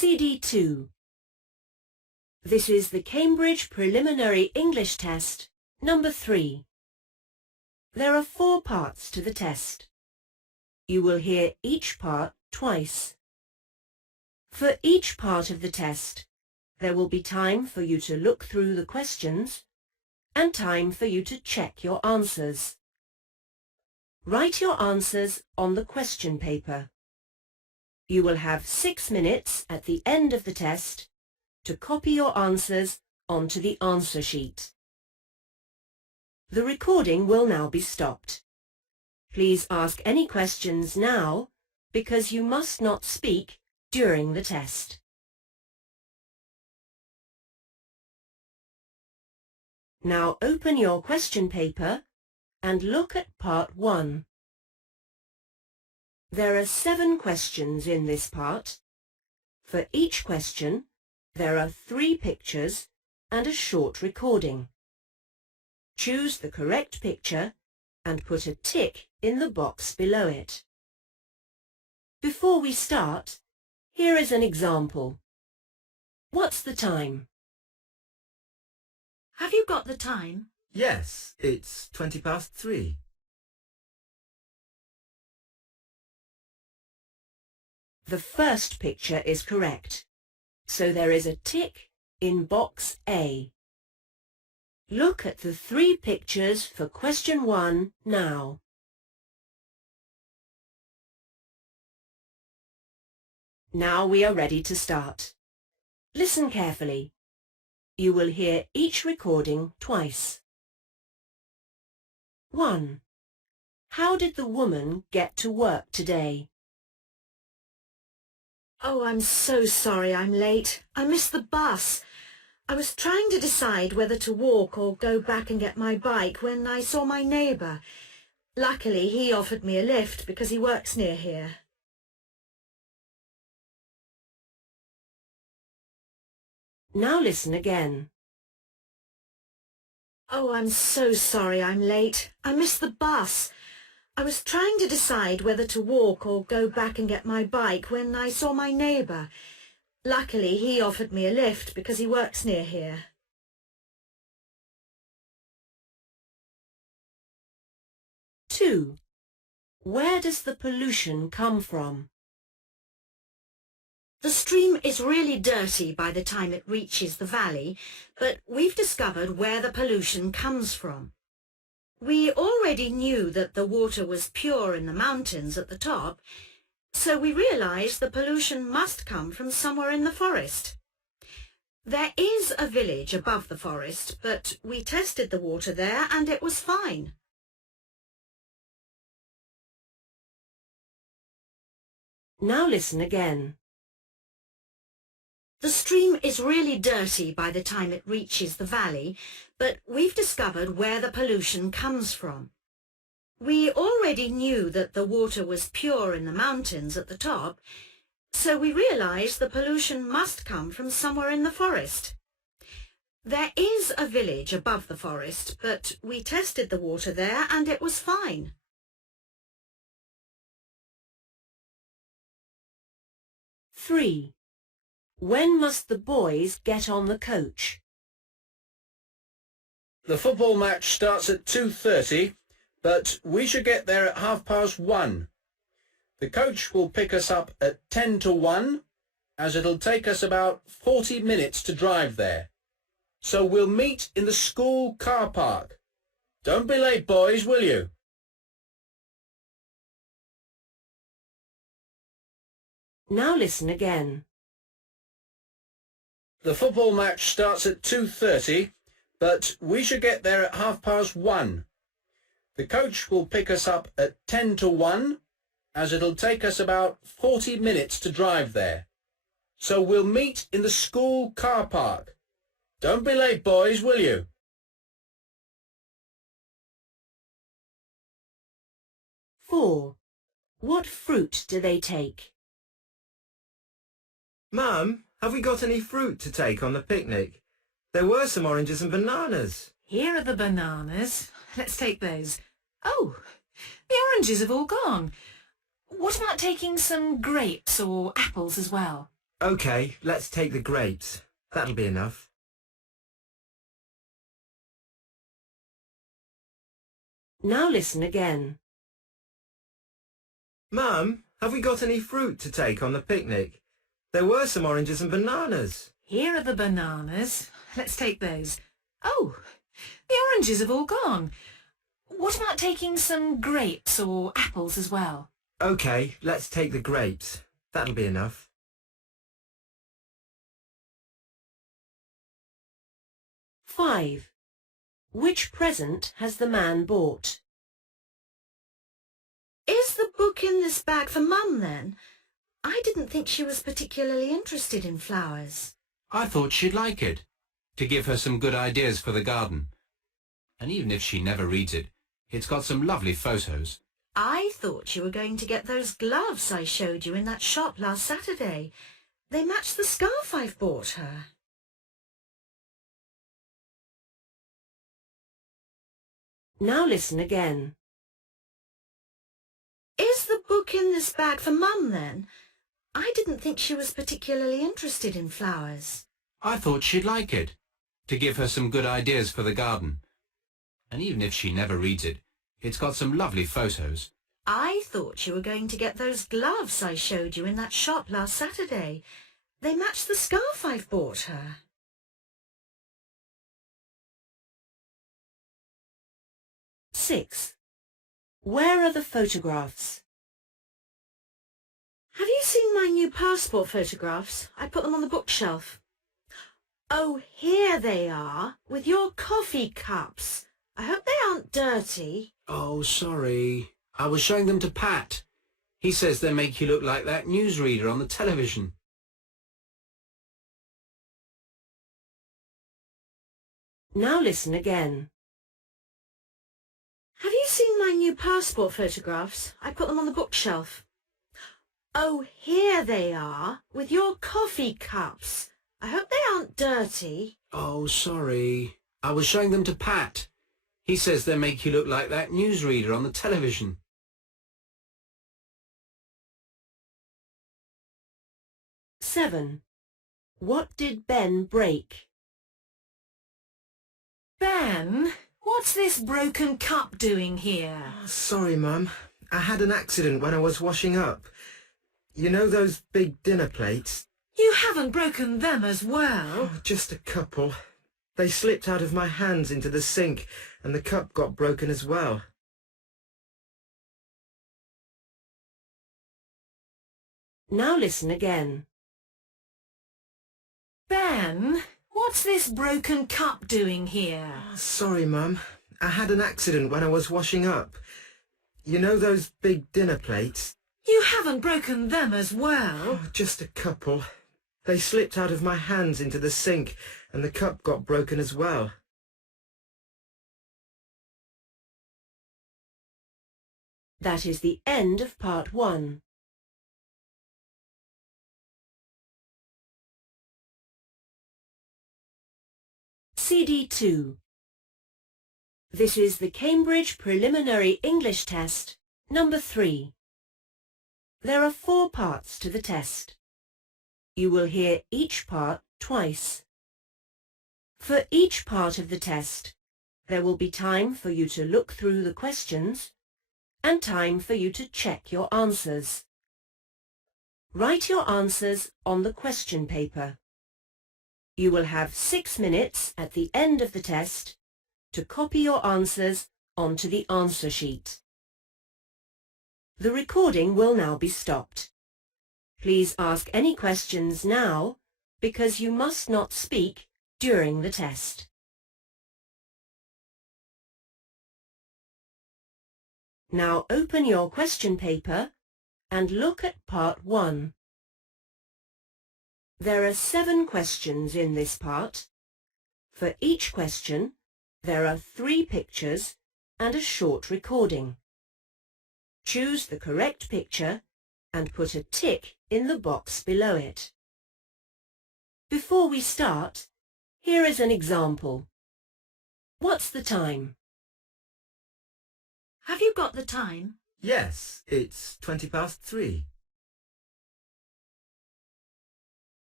CD2. This is the Cambridge Preliminary English Test, number 3. There are 4 parts to the test. You will hear each part twice. For each part of the test, there will be time for you to look through the questions and time for you to check your answers. Write your answers on the question paper. You will have 6 minutes at the end of the test to copy your answers onto the answer sheet. The recording will now be stopped. Please ask any questions now because you must not speak during the test. Now open your question paper and look at part 1. There are 7 questions in this part. For each question, there are 3 pictures and a short recording. Choose the correct picture and put a tick in the box below it. Before we start, here is an example. What's the time? Have you got the time? Yes, it's 3:20. The first picture is correct, so there is a tick in box A. Look at the 3 pictures for question 1 now. Now we are ready to start. Listen carefully. You will hear each recording twice. 1. How did the woman get to work today? Oh, I'm so sorry I'm late. I missed the bus. I was trying to decide whether to walk or go back and get my bike when I saw my neighbour. Luckily, he offered me a lift because he works near here. Now listen again. Oh, I'm so sorry I'm late. I missed the bus. I was trying to decide whether to walk or go back and get my bike when I saw my neighbour. Luckily, he offered me a lift because he works near here. Two. Where does the pollution come from? The stream is really dirty by the time it reaches the valley, but we've discovered where the pollution comes from. We already knew that the water was pure in the mountains at the top, so we realised the pollution must come from somewhere in the forest. There is a village above the forest, but we tested the water there and it was fine. Now listen again. The stream is really dirty by the time it reaches the valley, but we've discovered where the pollution comes from. We already knew that the water was pure in the mountains at the top, so we realised the pollution must come from somewhere in the forest. There is a village above the forest, but we tested the water there and it was fine. Three. When must the boys get on the coach? The football match starts at 2:30, but we should get there at 1:30. The coach will pick us up at 1:50, as it'll take us about 40 minutes to drive there. So we'll meet in the school car park. Don't be late, boys, will you? Now listen again. The football match starts at 2:30, but we should get there at 1:30. The coach will pick us up at 1:50, as it'll take us about 40 minutes to drive there. So we'll meet in the school car park. Don't be late, boys, will you? Four. What fruit do they take? Mum, have we got any fruit to take on the picnic? There were some oranges and bananas. Here are the bananas. Let's take those. Oh, the oranges have all gone. What about taking some grapes or apples as well? OK, let's take the grapes. That'll be enough. Now listen again. Mum, have we got any fruit to take on the picnic? There were some oranges and bananas. Here are the bananas. Let's take those. Oh, the oranges have all gone. What about taking some grapes or apples as well? OK, let's take the grapes. That'll be enough. Five. Which present has the man bought? Is the book in this bag for Mum, then? I didn't think she was particularly interested in flowers. I thought she'd like it, to give her some good ideas for the garden. And even if she never reads it, it's got some lovely photos. I thought you were going to get those gloves I showed you in that shop last Saturday. They match the scarf I've bought her. Now listen again. Is the book in this bag for Mum, then? I didn't think she was particularly interested in flowers. I thought she'd like it, to give her some good ideas for the garden. And even if she never reads it, it's got some lovely photos. I thought you were going to get those gloves I showed you in that shop last Saturday. They match the scarf I've bought her. Six. Where are the photographs? Have you seen my new passport photographs? I put them on the bookshelf. Oh, here they are, with your coffee cups. I hope they aren't dirty. Oh, sorry. I was showing them to Pat. He says they make you look like that newsreader on the television. Now listen again. Have you seen my new passport photographs? I put them on the bookshelf. Oh, here they are, with your coffee cups. I hope they aren't dirty. Oh, sorry. I was showing them to Pat. He says they make you look like that newsreader on the television. Seven. What did Ben break? Ben, what's this broken cup doing here? Sorry, Mum. I had an accident when I was washing up. You know those big dinner plates? You haven't broken them as well. Oh, just a couple. They slipped out of my hands into the sink and the cup got broken as well. Now listen again. Ben, what's this broken cup doing here? Sorry, Mum. I had an accident when I was washing up. You know those big dinner plates? You haven't broken them as well. Oh, just a couple. They slipped out of my hands into the sink and the cup got broken as well. That is the end of part 1. CD 2. This is the Cambridge Preliminary English Test, number 3. There are 4 parts to the test. You will hear each part twice. For each part of the test, there will be time for you to look through the questions and time for you to check your answers. Write your answers on the question paper. You will have 6 minutes at the end of the test to copy your answers onto the answer sheet. The recording will now be stopped. Please ask any questions now because you must not speak during the test. Now open your question paper and look at part 1. There are 7 questions in this part. For each question, there are 3 pictures and a short recording. Choose the correct picture and put a tick in the box below it. Before we start, here is an example. What's the time? Have you got the time? Yes, it's 3:20.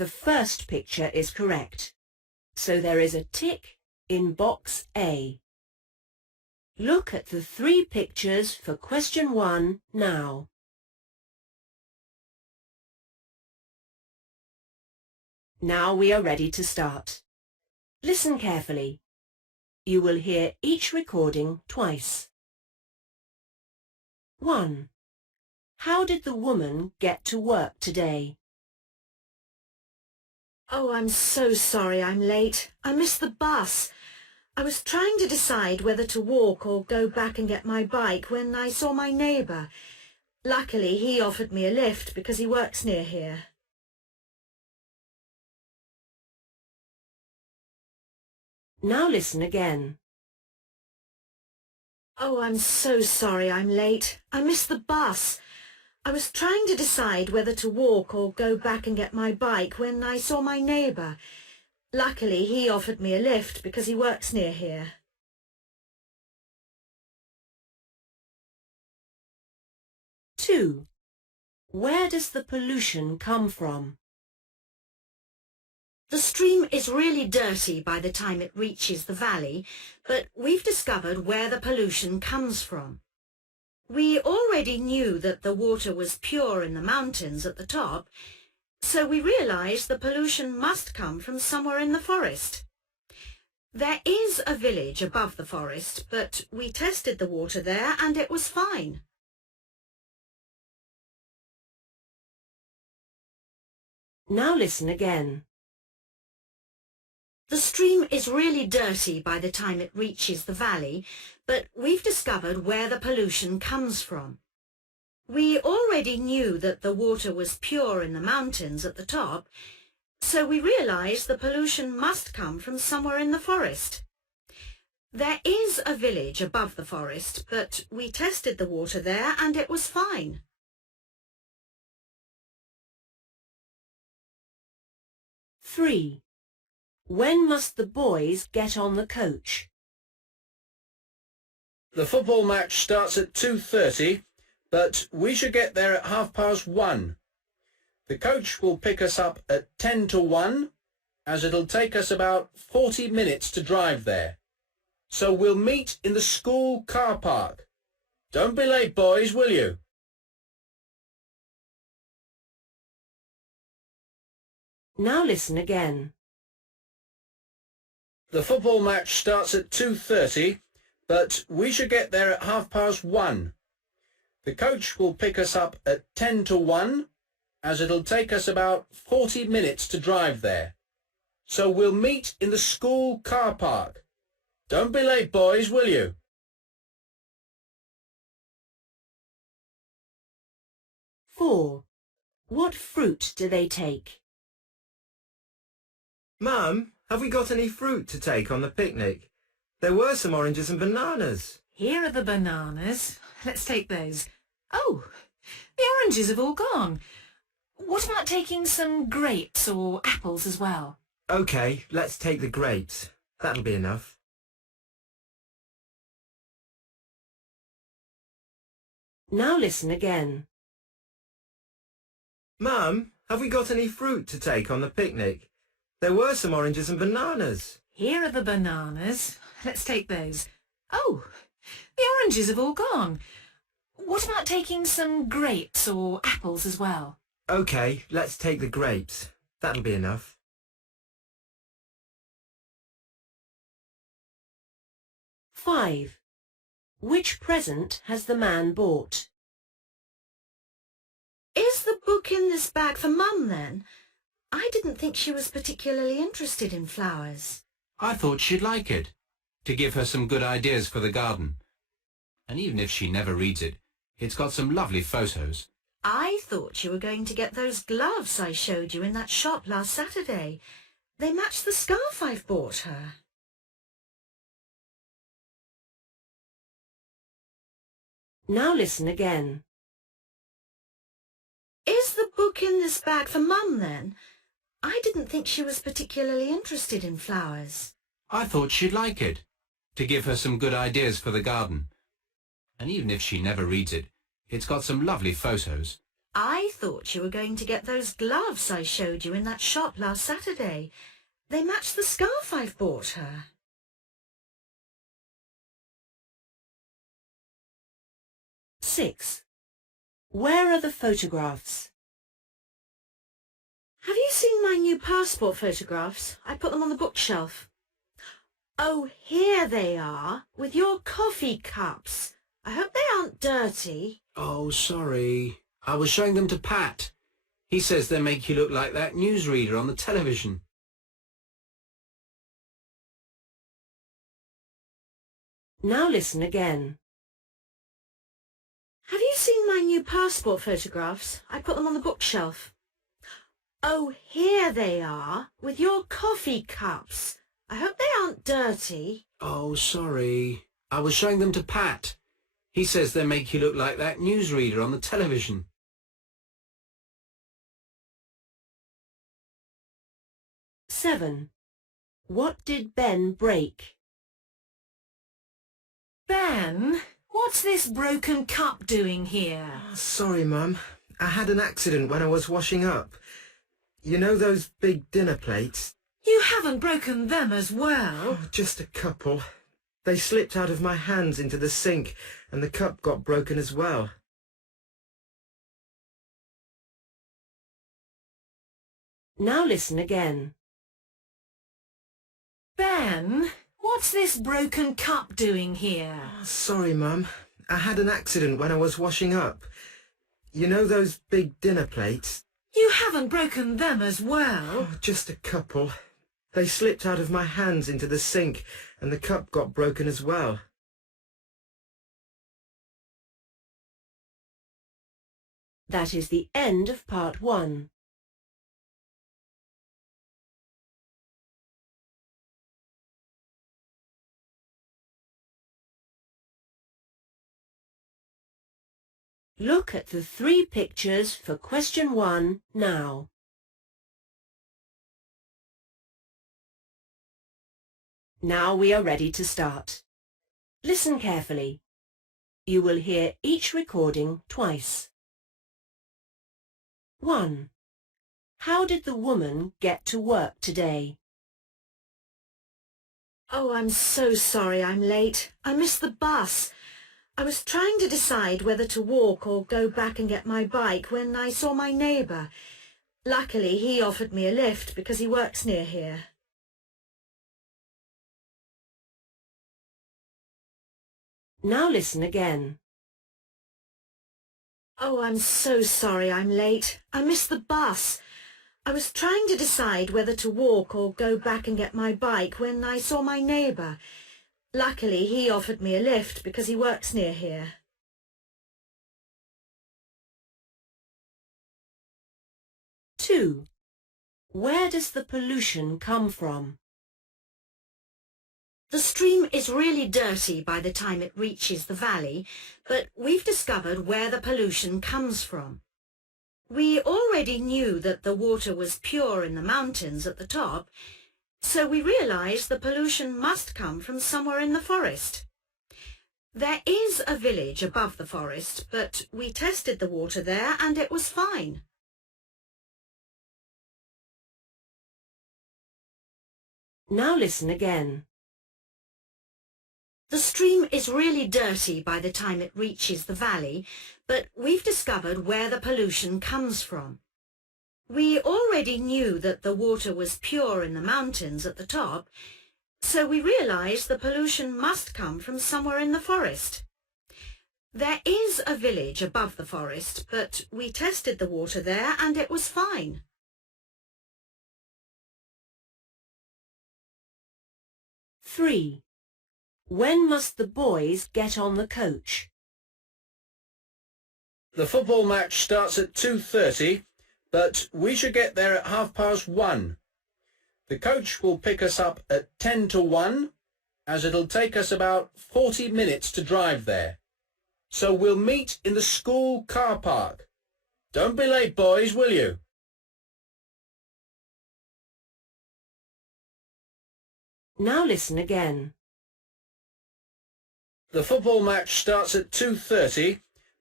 The first picture is correct, so there is a tick in box A. Look at the 3 pictures for question 1 now. Now we are ready to start. Listen carefully. You will hear each recording twice. 1. How did the woman get to work today? Oh, I'm so sorry I'm late. I missed the bus. I was trying to decide whether to walk or go back and get my bike when I saw my neighbour. Luckily, he offered me a lift because he works near here. Now listen again. Oh, I'm so sorry I'm late. I missed the bus. I was trying to decide whether to walk or go back and get my bike when I saw my neighbour. Luckily, he offered me a lift because he works near here. Two. Where does the pollution come from? The stream is really dirty by the time it reaches the valley, but we've discovered where the pollution comes from. We already knew that the water was pure in the mountains at the top, so we realised the pollution must come from somewhere in the forest. There is a village above the forest, but we tested the water there and it was fine. Now listen again. The stream is really dirty by the time it reaches the valley, but we've discovered where the pollution comes from. We already knew that the water was pure in the mountains at the top, so we realised the pollution must come from somewhere in the forest. There is a village above the forest, but we tested the water there and it was fine. Three. When must the boys get on the coach? The football match starts at 2:30, but we should get there at 1:30. The coach will pick us up at 1:50, as it'll take us about 40 minutes to drive there. So we'll meet in the school car park. Don't be late, boys, will you? Now listen again. The football match starts at 2:30, but we should get there at 1:30. The coach will pick us up at 1:50, as it'll take us about 40 minutes to drive there. So we'll meet in the school car park. Don't be late, boys, will you? Four. What fruit do they take? Mum, have we got any fruit to take on the picnic? There were some oranges and bananas. Here are the bananas. Let's take those. Oh, the oranges have all gone. What about taking some grapes or apples as well? OK, let's take the grapes. That'll be enough. Now listen again. Mum, have we got any fruit to take on the picnic? There were some oranges and bananas. Here are the bananas. Let's take those. Oh, the oranges have all gone. What about taking some grapes or apples as well? OK, let's take the grapes. That'll be enough. Five. Which present has the man bought? Is the book in this bag for Mum, then? I didn't think she was particularly interested in flowers. I thought she'd like it, to give her some good ideas for the garden. And even if she never reads it, it's got some lovely photos. I thought you were going to get those gloves I showed you in that shop last Saturday. They match the scarf I've bought her. Now listen again. Is the book in this bag for Mum, then? I didn't think she was particularly interested in flowers. I thought she'd like it, to give her some good ideas for the garden. And even if she never reads it, it's got some lovely photos. I thought you were going to get those gloves I showed you in that shop last Saturday. They match the scarf I've bought her. Six. Where are the photographs? Have you seen my new passport photographs? I put them on the bookshelf. Oh, here they are, with your coffee cups. I hope they aren't dirty. Oh, sorry. I was showing them to Pat. He says they make you look like that newsreader on the television. Now listen again. Have you seen my new passport photographs? I put them on the bookshelf. Oh, here they are, with your coffee cups. I hope they aren't dirty. Oh, sorry. I was showing them to Pat. He says they make you look like that newsreader on the television. Seven. What did Ben break? Ben, what's this broken cup doing here? Sorry, Mum. I had an accident when I was washing up. You know those big dinner plates? You haven't broken them as well. Oh, just a couple. They slipped out of my hands into the sink and the cup got broken as well. Now listen again. Ben, what's this broken cup doing here? Sorry, Mum. I had an accident when I was washing up. You know those big dinner plates? You haven't broken them as well. Oh, just a couple. They slipped out of my hands into the sink and the cup got broken as well. That is the end of part 1. Look at the 3 pictures for question 1 now. Now we are ready to start. Listen carefully. You will hear each recording twice. 1. How did the woman get to work today? Oh, I'm so sorry I'm late. I missed the bus. I was trying to decide whether to walk or go back and get my bike when I saw my neighbour. Luckily, he offered me a lift because he works near here. Now listen again. Oh, I'm so sorry I'm late. I missed the bus. I was trying to decide whether to walk or go back and get my bike when I saw my neighbour. Luckily, he offered me a lift because he works near here. 2. Where does the pollution come from? The stream is really dirty by the time it reaches the valley, but we've discovered where the pollution comes from. We already knew that the water was pure in the mountains at the top, so we realised the pollution must come from somewhere in the forest. There is a village above the forest, but we tested the water there and it was fine. Now listen again. The stream is really dirty by the time it reaches the valley, but we've discovered where the pollution comes from. We already knew that the water was pure in the mountains at the top, so we realised the pollution must come from somewhere in the forest. There is a village above the forest, but we tested the water there and it was fine. 3. When must the boys get on the coach? The football match starts at 2:30, but we should get there at 1:30. The coach will pick us up at 10 to 1, as it'll take us about 40 minutes to drive there. So we'll meet in the school car park. Don't be late, boys, will you? Now listen again. The football match starts at 2:30,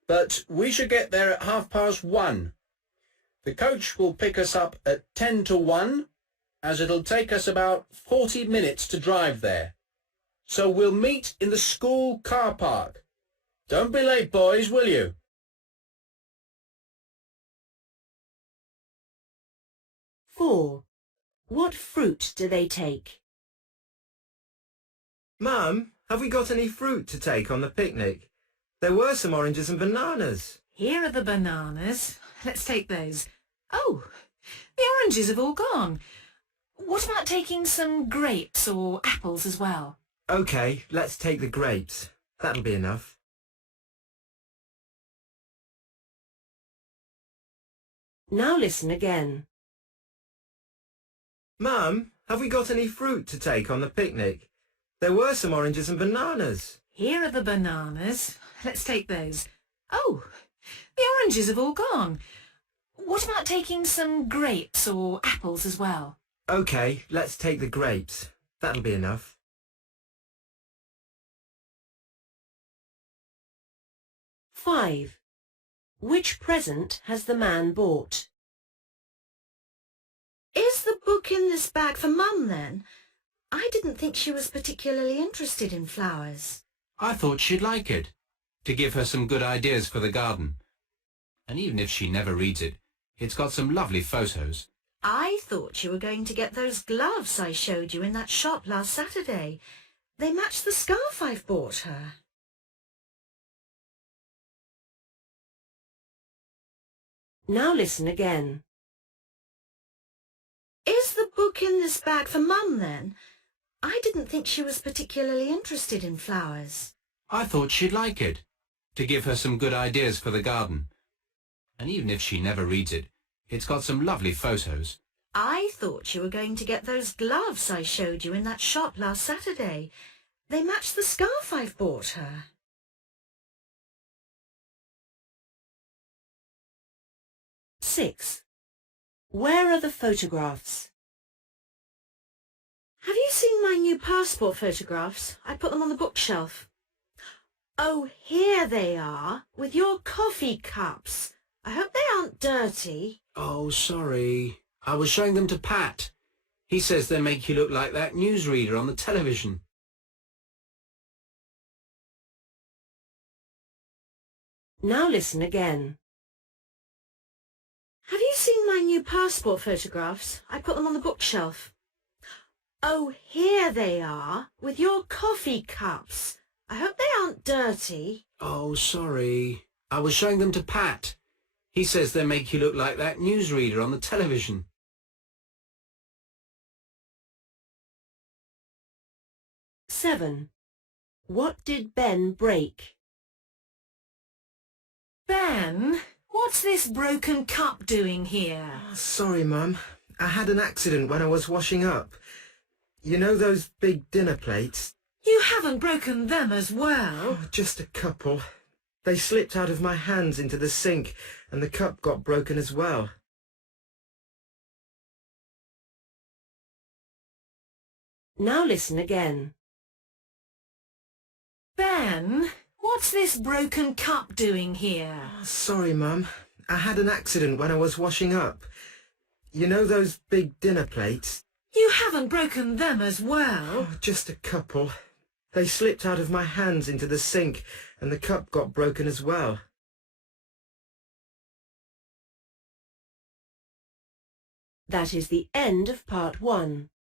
but we should get there at 1:30. The coach will pick us up at 1:50, as it'll take us about 40 minutes to drive there. So we'll meet in the school car park. Don't be late, boys, will you? Four. What fruit do they take? Mum, have we got any fruit to take on the picnic? There were some oranges and bananas. Here are the bananas. Let's take those. Oh, the oranges have all gone. What about taking some grapes or apples as well? OK, let's take the grapes. That'll be enough. Now listen again. Mum, have we got any fruit to take on the picnic? There were some oranges and bananas. Here are the bananas. Let's take those. Oh, the oranges have all gone. What about taking some grapes or apples as well? OK, let's take the grapes. That'll be enough. Five. Which present has the man bought? Is the book in this bag for Mum, then? I didn't think she was particularly interested in flowers. I thought she'd like it, to give her some good ideas for the garden. And even if she never reads it, it's got some lovely photos. I thought you were going to get those gloves I showed you in that shop last Saturday. They match the scarf I've bought her. Now listen again. Is the book in this bag for Mum, then? I didn't think she was particularly interested in flowers. I thought she'd like it, to give her some good ideas for the garden. And even if she never reads it, it's got some lovely photos. I thought you were going to get those gloves I showed you in that shop last Saturday. They match the scarf I've bought her. Six. Where are the photographs? Have you seen my new passport photographs? I put them on the bookshelf. Oh, here they are, with your coffee cups. I hope they aren't dirty. Oh, sorry. I was showing them to Pat. He says they make you look like that newsreader on the television. Now listen again. Have you seen my new passport photographs? I put them on the bookshelf. Oh, here they are, with your coffee cups. I hope they aren't dirty. Oh, sorry. I was showing them to Pat. He says they make you look like that newsreader on the television. Seven. What did Ben break? Ben, what's this broken cup doing here? Sorry, Mum. I had an accident when I was washing up. You know those big dinner plates? You haven't broken them as well. Oh, just a couple. They slipped out of my hands into the sink and the cup got broken as well. Now listen again. Ben, what's this broken cup doing here? Sorry, Mum. I had an accident when I was washing up. You know those big dinner plates? You haven't broken them as well. Oh, just a couple. They slipped out of my hands into the sink and the cup got broken as well. That is the end of part 1.